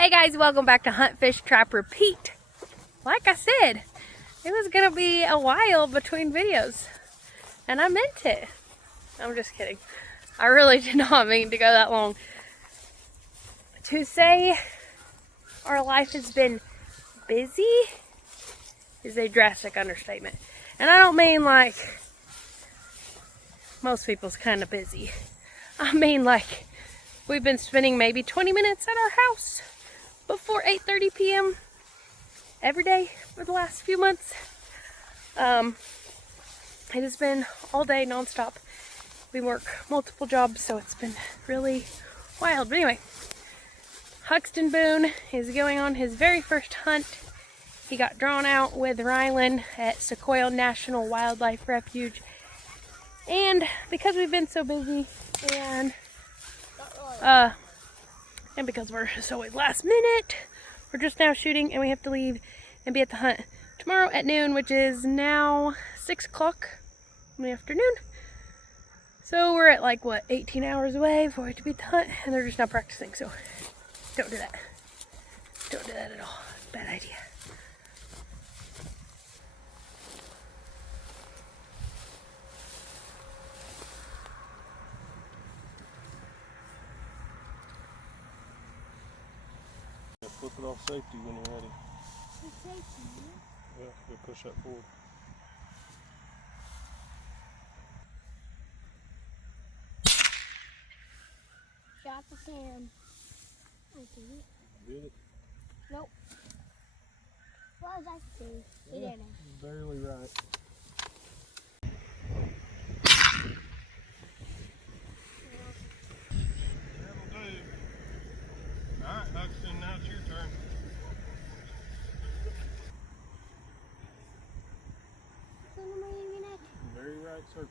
Hey guys, welcome back to Hunt, Fish, Trap, Repeat. Like I said, it was gonna be a while between videos, and I meant it. I'm just kidding. I really did not mean to go that long. To say our life has been busy is a drastic understatement. And I don't mean like most people's kind of busy. I mean like we've been spending maybe 20 minutes at our house before 8:30 p.m. every day for the last few months. It has been all day nonstop. We work multiple jobs, so it's been really wild. But anyway, Huckston Boone is going on his very first hunt. He got drawn out with Rylan at Sequoia National Wildlife Refuge. And because we've been so busy and because we're just always last minute, we're just now shooting and we have to leave and be at the hunt tomorrow at noon, which is now 6 o'clock in the afternoon. So we're at like, what, 18 hours away before we have to be at the hunt, and they're just now practicing, so don't do that. Don't do that at all. Bad idea. Flip it off safety when you're ready. Safety, yeah? Go push that forward. Shot the can. Did it? Nope. What was I saying? It didn't. Barely right. That'll do. Alright, Huckstons, now it's your turn. Very right circle.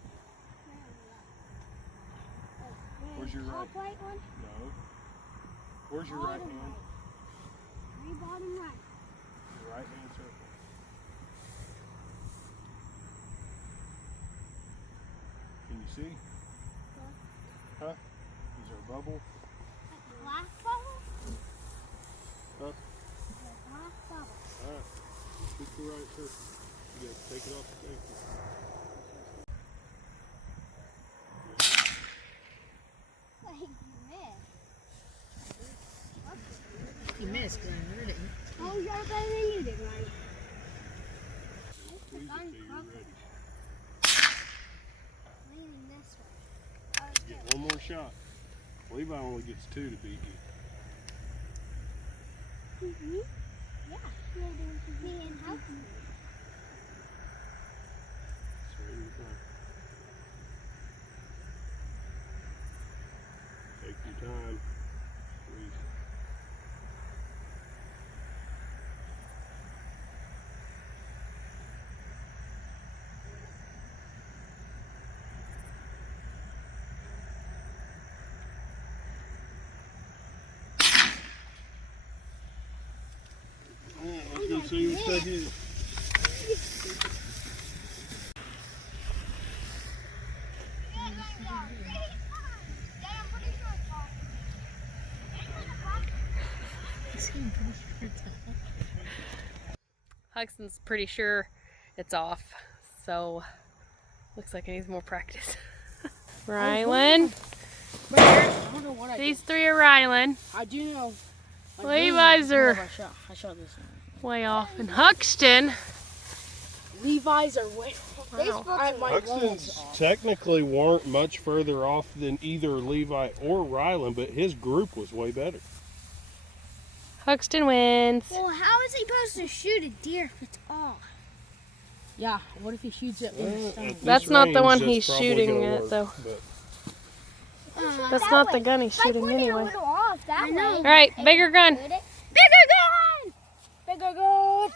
Where's your right? Top right one? No. Where's your right hand? Very bottom right. Your right hand circle. Can you see? Huh? Is there a bubble? Black bubble? Huh? Black bubble. Alright. Pick the right circle. You gotta take it off the safety. You missed, because I heard it. Oh, you're better than you did, right? Squeeze it till you're ready. Leaning this way. Get one more shot. Levi only gets 2 to beat you. Mm-hmm. Yeah. Me and Huckstons. Straight in the front. Take your time. Squeeze. Yeah, let's go see what's back here. Huckston's pretty sure it's off, so looks like it needs more practice. Rylan. I don't know what I These 3 are Rylan. I do know. Levi's are I shot this one. way off. And Huckston, Levi's are way off. wow. Huckstons technically weren't much further off than either Levi or Rylan, but his group was way better. Huckston wins. Well, how is he supposed to shoot a deer if it's off? Yeah, what if he shoots it with his stomach? That's not the one range, he's that's probably shooting gonna at, work, though. but That's That not way. the gun he's shooting Like when you're a anyway. little off that way. All right, bigger gun. Bigger gun! Bigger gun!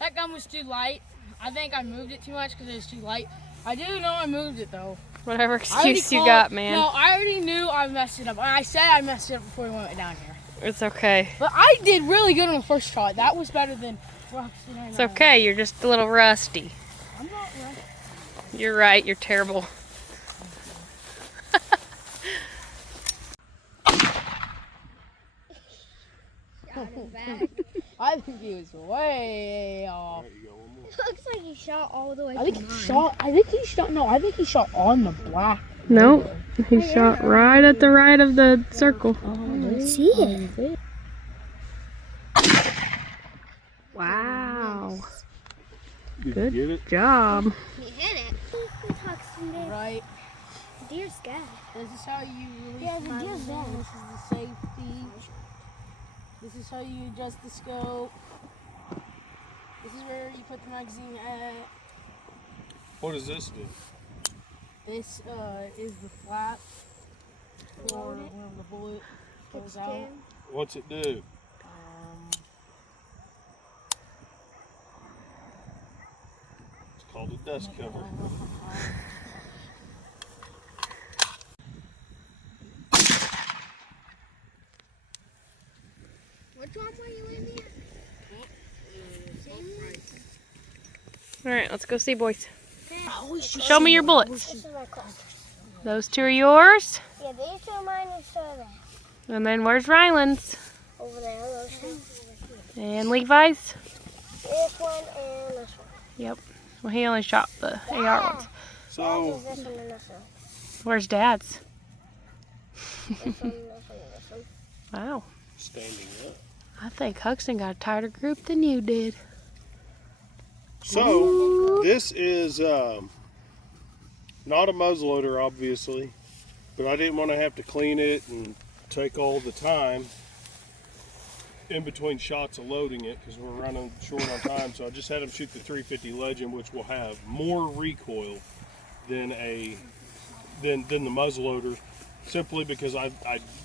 That gun was too light. I think I moved it too much because it was too light. I do know I moved it though. Whatever I already excuse you called- got, man. No, I already knew I messed it up. I said I messed it up before we went down here. It's okay. But I did really good on the first shot. That was better than It's okay. You're just a little rusty. I'm not rusty. You're right. You're terrible. out and back. I think he was way off. There you go, one more. Looks like he shot all the way I think to he mine. shot. I think he shot on the black. Nope. He shot right at the right of the circle. I see it. Wow. Did Good you get it? job. He hit it. Huckstons did. Right. Deer's scared. This is how you release Yeah, the the deer's magazine. there. This is the safety. This is how you adjust the scope. This is where you put the magazine at. What does this do? This is the flap for when the bullet goes out. What's it do? It's called a dust cover. Which one were you in here? All right, let's go see, boys. Holy shit. Show me your bullets. This is my cluster. Those two are yours. Yeah, these two are mine and so are they. And then where's Ryland's? Over there, those two. And Levi's? This one and this one. Yep. Well, he only shot the AR ones. So, This one and this one. Where's Dad's? This one, this one, and this one. Wow. standing up. I think Huxton got a tighter group than you did. So, this is not a muzzleloader, obviously, but I didn't want to have to clean it and take all the time in between shots of loading it because we're running short on time. So I just had him shoot the 350 Legend, which will have more recoil than the muzzleloader, simply because I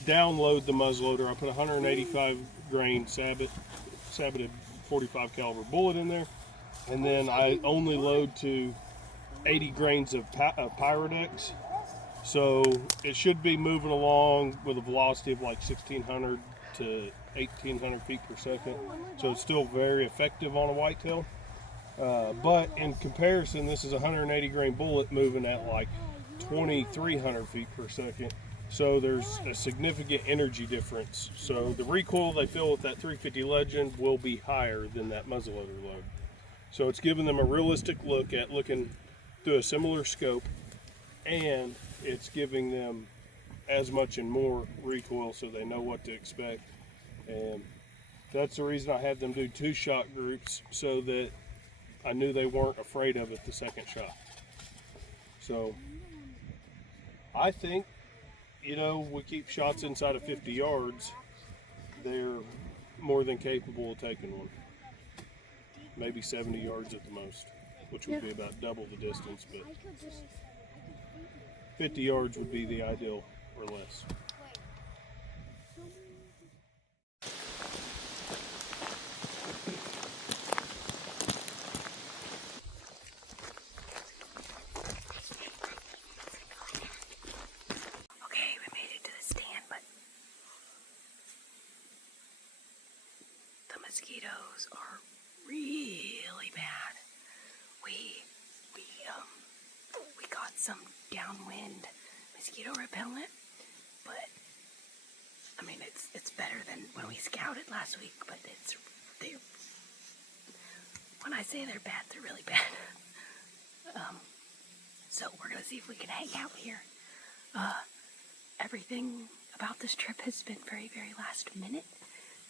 download the muzzleloader. I put a 185 grain sabbated 45 caliber bullet in there, and then I only load to 80 grains of Pyrodex. So it should be moving along with a velocity of like 1600 to 1800 feet per second. So it's still very effective on a whitetail. But in comparison, this is a 180 grain bullet moving at like 2300 feet per second. So there's a significant energy difference. So the recoil they feel with that 350 Legend will be higher than that muzzleloader load. So it's giving them a realistic look at looking through a similar scope, and it's giving them as much and more recoil so they know what to expect. And that's the reason I had them do 2 shot groups, so that I knew they weren't afraid of it the second shot. So I think, you know, we keep shots inside of 50 yards, they're more than capable of taking one. Maybe 70 yards at the most, which would be about double the distance, but 50 yards would be the ideal or less. Okay, we made it to the stand, but the mosquitoes are really bad. We got some downwind mosquito repellent, but I mean it's better than when we scouted last week. But they're when I say they're bad, they're really bad. So we're gonna see if we can hang out here. Everything about this trip has been very, very last minute.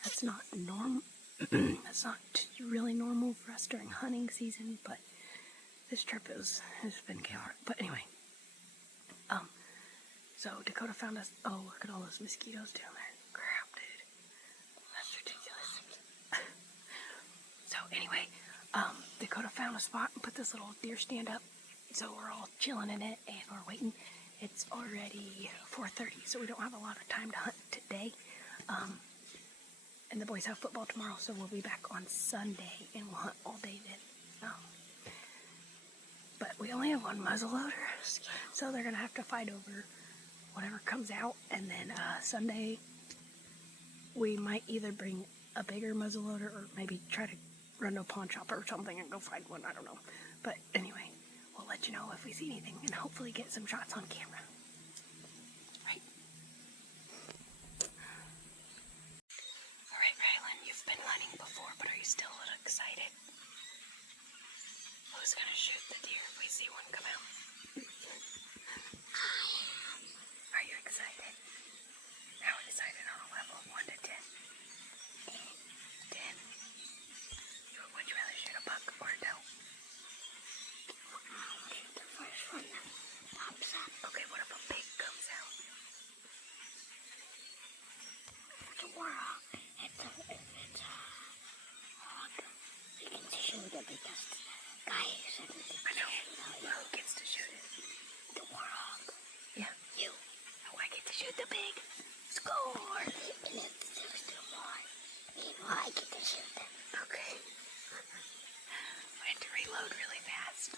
That's not normal. That's not really normal for us during hunting season, but this trip has been chaotic. But anyway, so Dakota found us. Oh, look at all those mosquitoes down there. Crap, dude, that's ridiculous. So anyway, Dakota found a spot and put this little deer stand up. So we're all chilling in it and we're waiting. It's already 4:30, so we don't have a lot of time to hunt today. And the boys have football tomorrow, so we'll be back on Sunday and we'll hunt all day then. But we only have one muzzleloader, so they're gonna have to fight over whatever comes out. And then Sunday, we might either bring a bigger muzzleloader or maybe try to run to a pawn shop or something and go find one. I don't know. But anyway, we'll let you know if we see anything and hopefully get some shots on camera. Right? All right, Rylan. hunting before, but are you still a little excited? Who's gonna shoot the deer if we see one come out? Are you excited? How excited on a level of 1 to 10? 10. Would you rather shoot a buck or a doe? The first one that pops up. Okay, what if a pig comes out? The world. It's a hog. We can shoot it because the guy said we can. I know. Well, who gets to shoot it? The warhog. Yeah. You. Oh, I get to shoot the pig. Score! And if there's still more, meanwhile I get to shoot them. Okay. I had to reload really fast.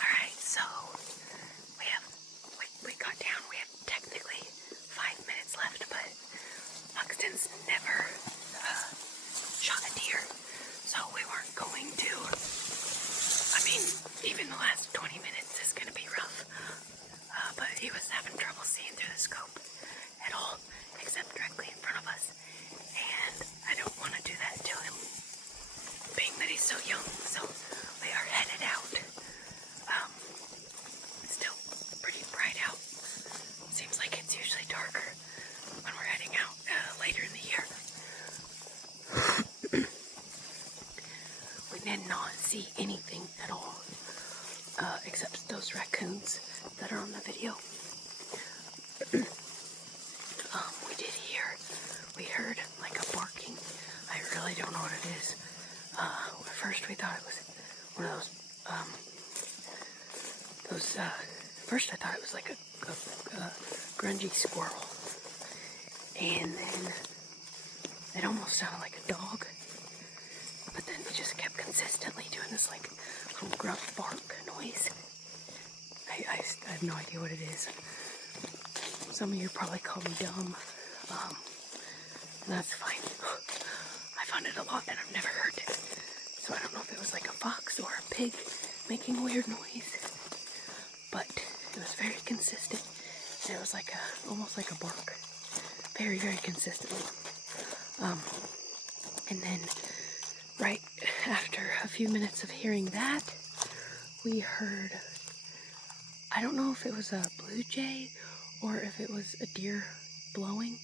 Alright, so we got down. We have technically 5 minutes left, but Huckstons never shot a deer, so we weren't going to. I mean, even the last 20 minutes is going to be rough, but he was having trouble seeing through the scope at all, except directly in front of us, and I don't want to do that to him, being that he's so young, so we are headed out. It's still pretty bright out. Seems like it's usually darker when we're heading out later in the year. We did not see anything at all, except those raccoons that are on the video. We heard like a barking. I really don't know what it is. At first we thought it was one of first I thought it was like a grungy squirrel. And then it almost sounded like a dog. But then it just kept consistently doing this like little gruff bark noise. I have no idea what it is. Some of you probably call me dumb. That's fine. I found it a lot and I've never heard it. So I don't know if it was like a fox or a pig making a weird noise. But it was very consistent. And it was like almost like a bark. Very, very consistently. And then right after a few minutes of hearing that, we heard, I don't know if it was a blue jay or if it was a deer blowing.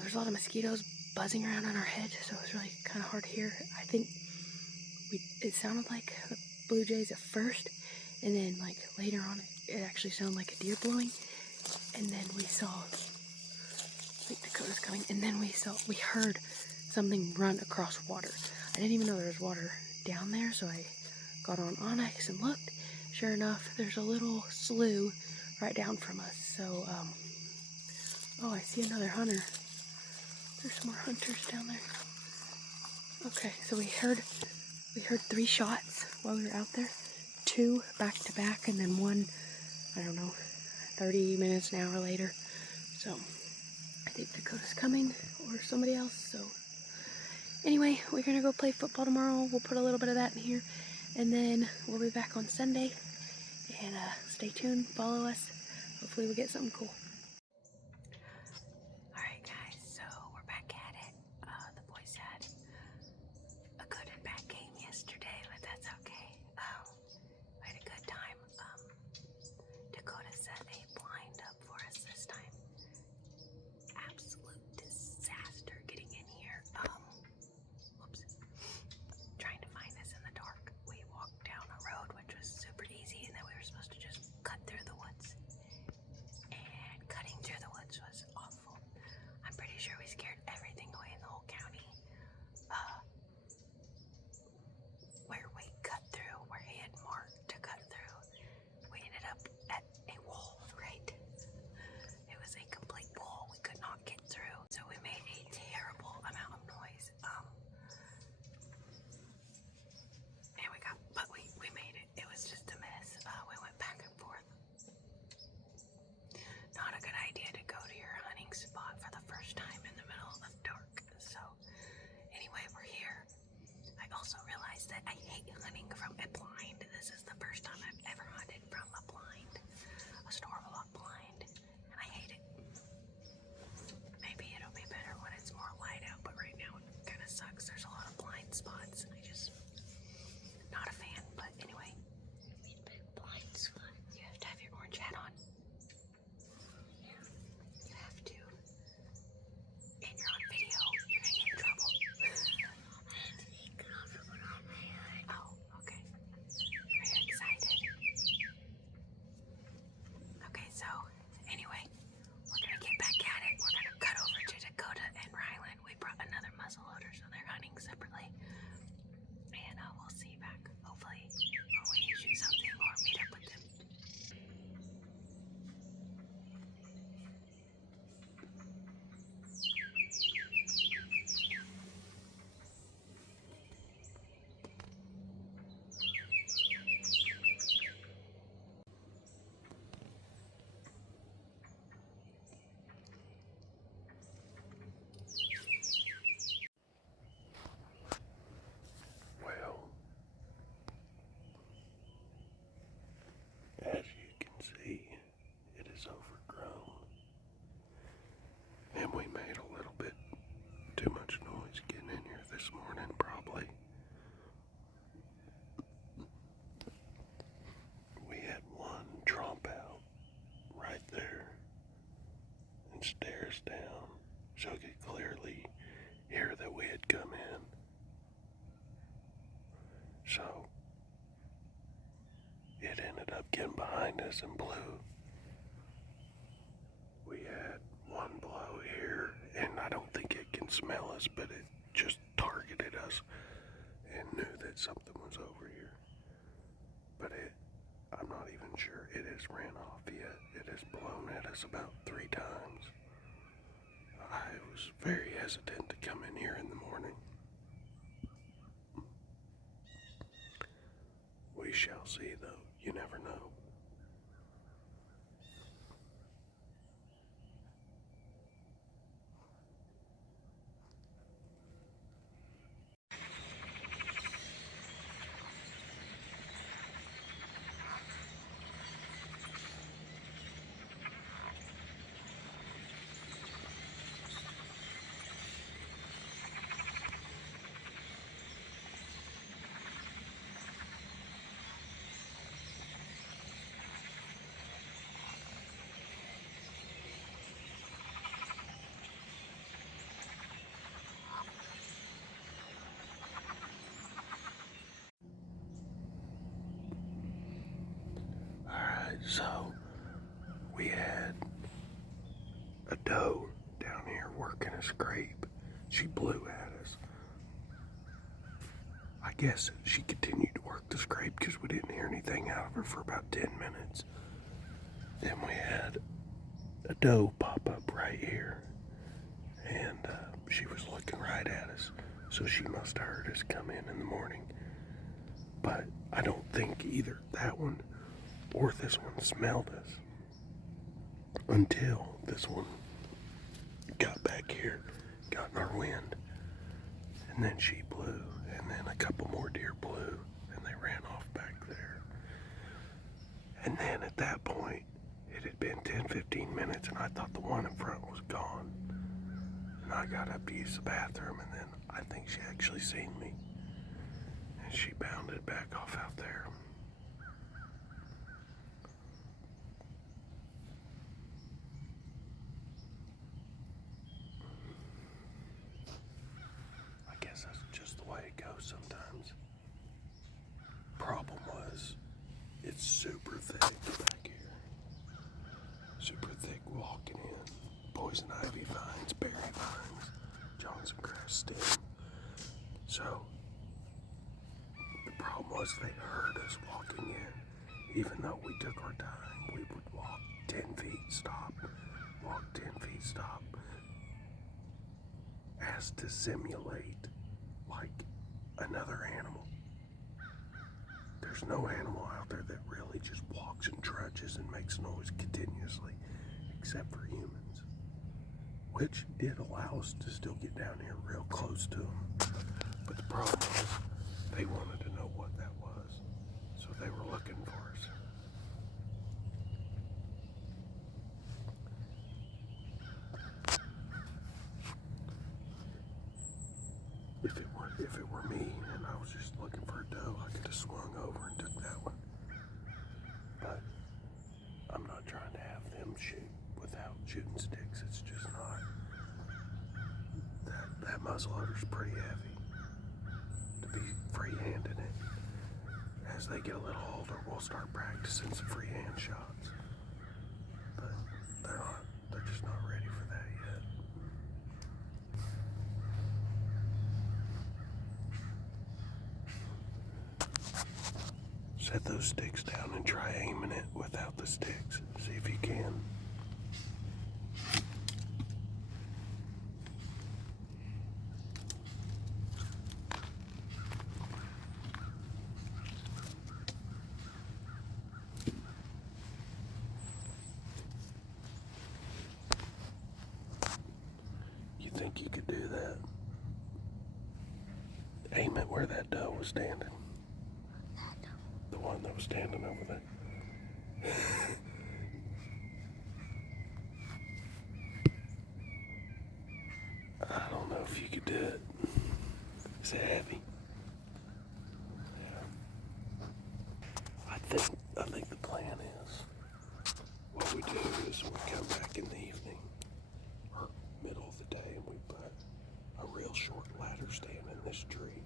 There's a lot of mosquitoes buzzing around on our head, so it was really kind of hard to hear. I think it sounded like the blue jays at first, and then like later on it actually sounded like a deer blowing, and then we saw, I think Dakota's coming, and then we heard something run across water. I didn't even know there was water down there, so I got on Onyx and looked. Sure enough, there's a little slough right down from us, so Oh, I see another hunter. There's some more hunters down there. Okay, so we heard 3 shots while we were out there. 2 back to back, and then 1, I don't know, 30 minutes, an hour later. So I think Dakota's coming, or somebody else. So anyway, we're gonna go play football tomorrow. We'll put a little bit of that in here, and then we'll be back on Sunday. And stay tuned, follow us. Hopefully we'll get something cool. Alright guys, so we're back at it. The boys had a good and bad game yesterday, but that's okay. We had a good time. Dakota set a blind up for us this time. Absolute disaster getting in here. Whoops. Trying to find us in the dark. We walked down a road which was super easy, and then we were supposed to just cut through the woods. And cutting through the woods was awful. I'm pretty sure we scared everything away in the whole county. Where we cut through, where he had marked to cut through, we ended up at a wall, right? It was a complete wall. We could not get through. So we made a terrible amount of noise. And we made it. It was just a mess. We went back and forth. Not a good idea to go to your hunting spot for the first time in the middle of dark. So anyway, we're here. I also realized that I hate hunting from a blind. This is the first time I've ever hunted from a blind, a store-bought blind, and I hate it. Maybe it'll be better when it's more light out, but right now it kind of sucks. There's a lot of blind spots, and not a fan. But anyway, Blind spot. you have to have your orange hat on. You have to. And you're on video. You're gonna get in trouble. Oh, okay. Are you excited? Okay, so anyway, we're gonna get back at it. We're gonna cut over to Dakota and Ryland. We brought another muzzleloader, so they're hunting separately. And we'll see you back, hopefully, when we shoot something or meet up with them. Well, as you can see, it is overgrown. And we made a little bit too much noise getting in here this morning, probably. We had one tromp out right there and stairs down, so you could clearly hear that we had come in. So it ended up getting behind us and blew. We had one blow here, and I don't think it can smell us, but it just targeted us and knew that something was over here. But I'm not even sure it has ran off yet. It has blown at us about 3 times. I was very hesitant to come in here in the morning. We shall see, though. You never know. So, we had a doe down here working a scrape. She blew at us. I guess she continued to work the scrape because we didn't hear anything out of her for about 10 minutes. Then we had a doe pop up right here. us, so she must have heard us come in the morning. But I don't think either that one or this one smelled us until this one got back here, got in our wind, and then she blew, and then a couple more deer blew, and they ran off back there. And then at that point, it had been 10-15 minutes, and I thought the one in front was gone. And I got up to use the bathroom, and then I think she actually seen me, and she bounded back off out there. I guess that's just the way it goes sometimes. Problem was, it's super thick back here. Super thick walking in. Poison ivy vines, berry vines, Johnson grass stem. So, the problem was they heard us walking in. Even though we took our time, we would walk 10 feet, stop, walk 10 feet, stop, as to simulate like another animal. There's no animal out there that really just walks and trudges and makes noise continuously, except for humans, which did allow us to still get down here real close to them. But the problem was, they wanted to know what that was, so they were looking for us. If it were me and I was just looking for a doe, I could have swung over and took that one. But I'm not trying to have them shoot without shooting sticks. It's just not. That muzzleloader's pretty heavy to be free-handing it. As they get a little older, we'll start practicing some freehand shots. But they're just not ready for that yet. Set those sticks down and try aiming it without the sticks. See if you can. You think you could do that? Aim it where that doe was standing. The one that was standing over there. I don't know if you could do it. It's heavy. Yeah. I think the plan is, what we do is we come back in the evening or middle of the day and we put a real short ladder stand in this tree.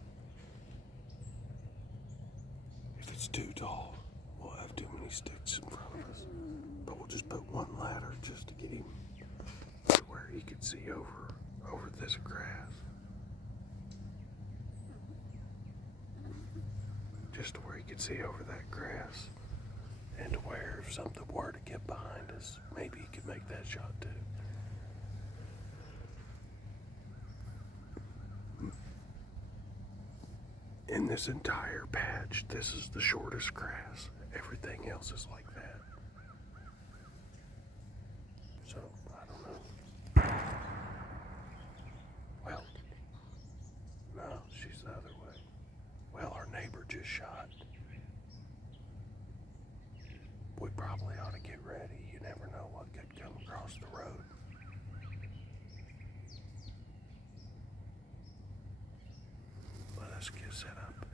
If it's too tall, we'll have too many sticks in front of us. But we'll just put one ladder just to get him to where he could see over this grass. Just to where he could see over that grass. And to where if something were to get behind us, maybe he could make that shot too. In this entire patch, this is the shortest grass. Everything else is like that. So, I don't know. Well, no, she's the other way. Well, our neighbor just shot. We probably ought to get ready. You never know what could come across the road. Let us get set up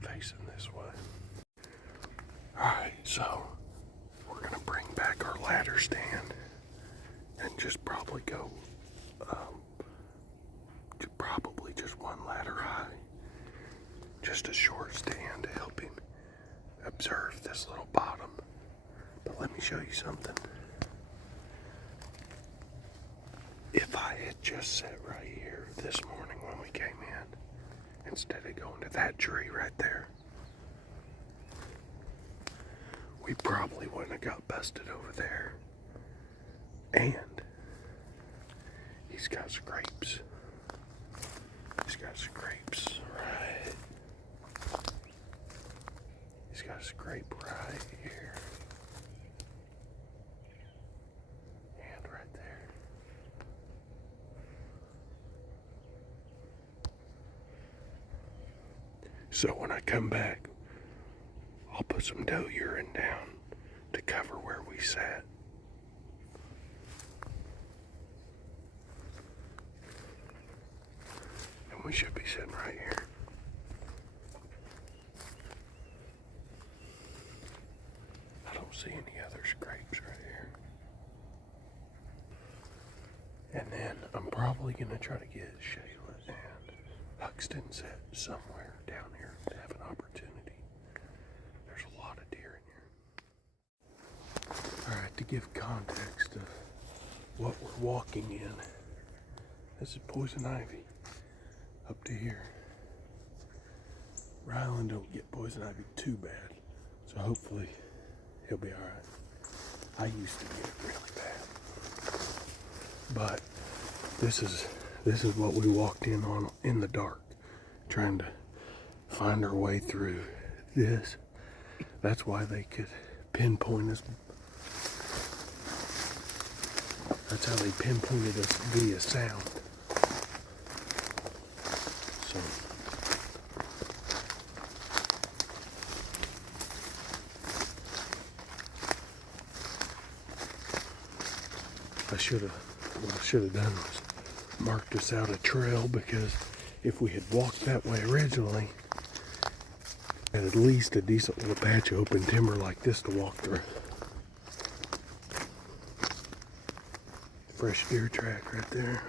facing this way. Alright, so we're going to bring back our ladder stand and just probably go probably just one ladder high. Just a short stand to help him observe this little bottom. But let me show you something. If I had just sat right here this morning when we came in, instead of going to that tree right there, we probably wouldn't have got busted over there. And he's got scrapes He's got scrapes right. He's got a scrape right here. And right there. So when I come back, I'll put some doe urine down to cover where we sat. And we should be sitting right here. I don't see any other scrapes right here. And then I'm probably going to try to get Shayla and Huckstons at somewhere down here to have an opportunity. There's a lot of deer in here. Alright, to give context of what we're walking in, this is poison ivy up to here. Rylan don't get poison ivy too bad, so hopefully he'll be alright. I used to get it really bad. But this is what we walked in on in the dark, trying to find our way through this. That's why they could pinpoint us. That's how they pinpointed us via sound. So what I should have done was marked us out a trail, because if we had walked that way originally, had at least a decent little patch of open timber like this to walk through. Fresh deer track right there.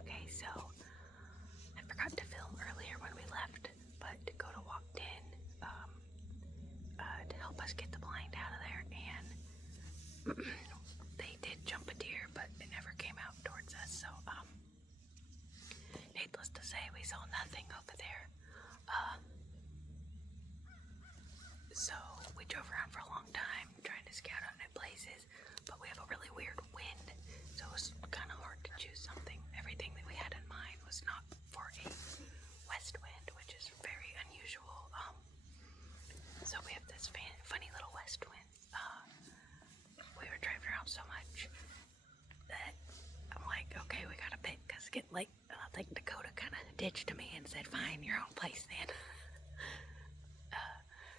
Okay, so I forgot to film earlier when we left, but Dakota walked in to help us get the blind out of there, and they did jump a deer, but it never came out towards us. So needless to say, we saw nothing over there. So we drove around for a long time trying to scout out new places, but we have a really weird wind, so it was kind of hard to choose something. Everything that we had in mind was not for a west wind, which is very unusual. So we have this funny little west wind. We were driving around so much that I'm like, okay, we gotta pick, because it's getting late. And I think Dakota kind of ditched me and said, fine, your own place then.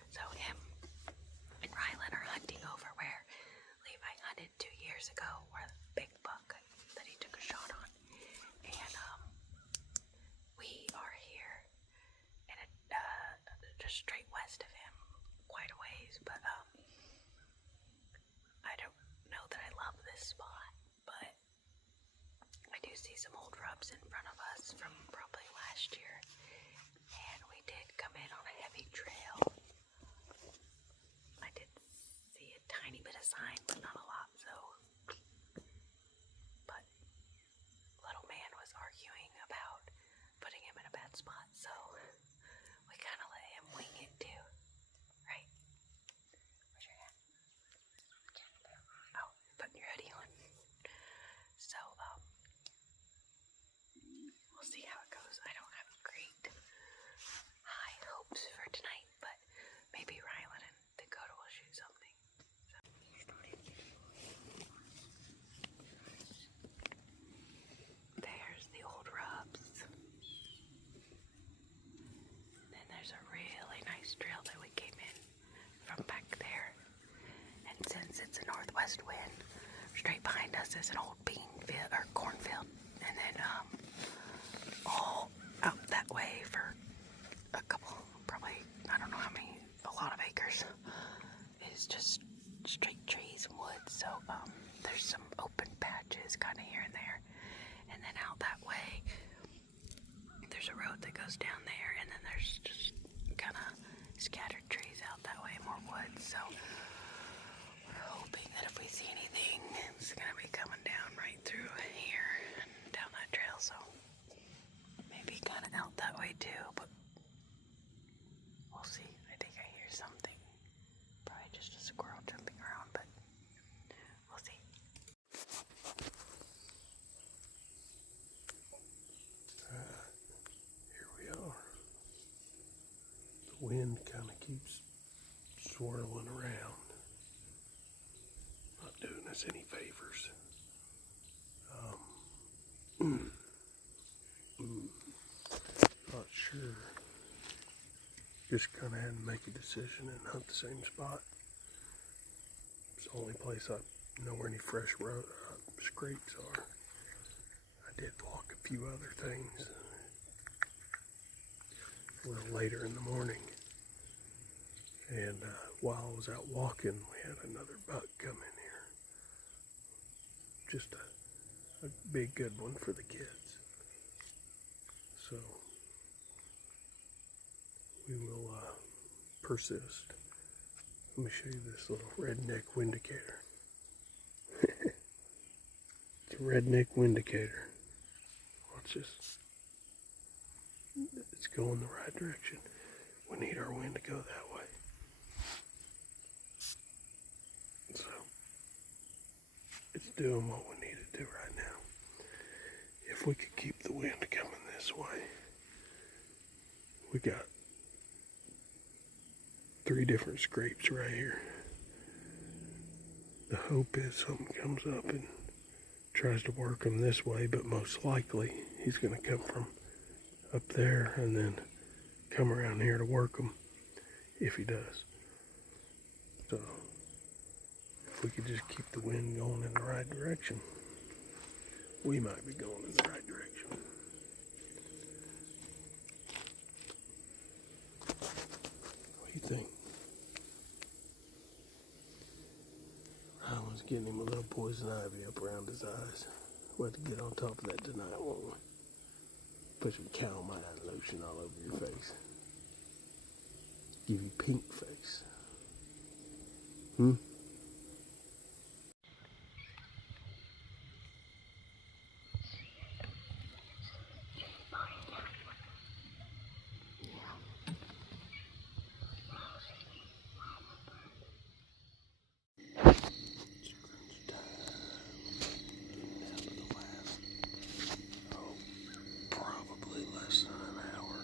So him and Rylan are hunting over where Levi hunted 2 years ago, where the big buck that he took a shot on. And we are here, and just straight west of him, quite a ways. But I don't know that I love this spot, but I do see some old rubs in front of us from probably last year, and we did come in on a heavy trail. I did see a tiny bit of sign, but not a lot, so. But little man was arguing about putting him in a bad spot, so we kind of let him wing it too, right? Where's your hat? Oh, putting your hoodie on. So, we'll see how it goes. I don't have great high hopes for tonight, but maybe Rylan and Dakota will shoot something. There's the old rubs. Then there's a really nice trail that we came in from back there. And since it's a northwest wind, straight behind us is an old bean field or cornfield. And then all out that way for a couple, probably, I don't know how many, a lot of acres, is just straight trees and woods. So there's some open patches kind of here and there. And then out that way, there's a road that goes down there, and then there's just kind of scattered trees out that way, more woods. So we're hoping that if we see anything, it's gonna be coming down right through here and down that trail. So maybe kind of out that way too, but we'll see. I think I hear something. Probably just a squirrel jumping around, but we'll see. Here we are. The wind kind of keeps swirling around. Not doing us any favors. Not sure. Just kind of had to make a decision and hunt the same spot. It's the only place I know where any fresh scrapes are. I did walk a few other things a little later in the morning. And while I was out walking, we had another buck come in here. Just a big good one for the kids. So we will persist. Let me show you this little redneck windicator. It's a redneck windicator. Watch this. It's going the right direction. We need our wind to go that way. So it's doing what we need to do right now. If we could keep the wind coming this way, we got 3 different scrapes right here. The hope is something comes up and tries to work them this way, but most likely he's going to come from up there and then come around here to work them if he does. So if we could just keep the wind going in the right direction, we might be going in the right direction. What do you think? Rylan's getting him a little poison ivy up around his eyes. We'll have to get on top of that tonight, won't we? Put some calamine lotion all over your face. Give you pink face. Probably less than an hour.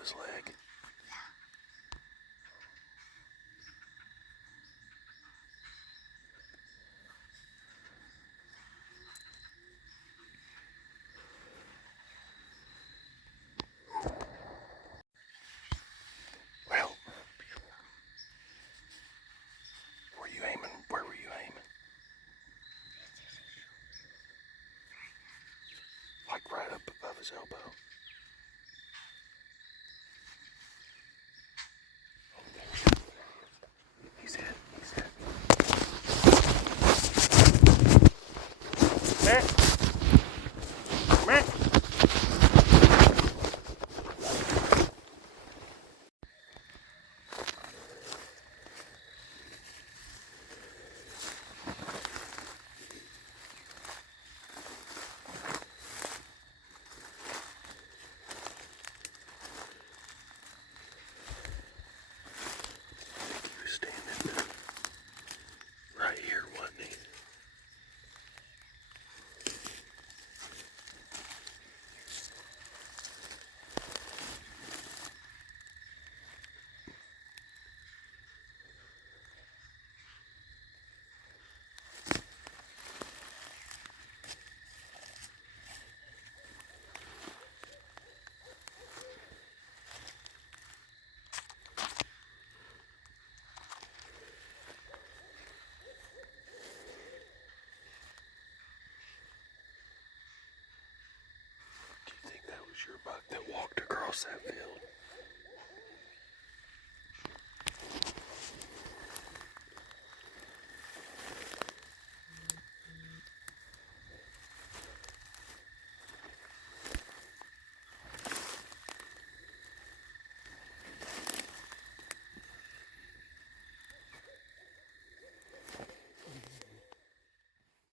his leg. Well, were you aiming? Where were you aiming? Like right up above his elbow. He's hit. He's hit. Matt. Matt. He was standing right here, wasn't he? Do you think that was your buck that walked across that field?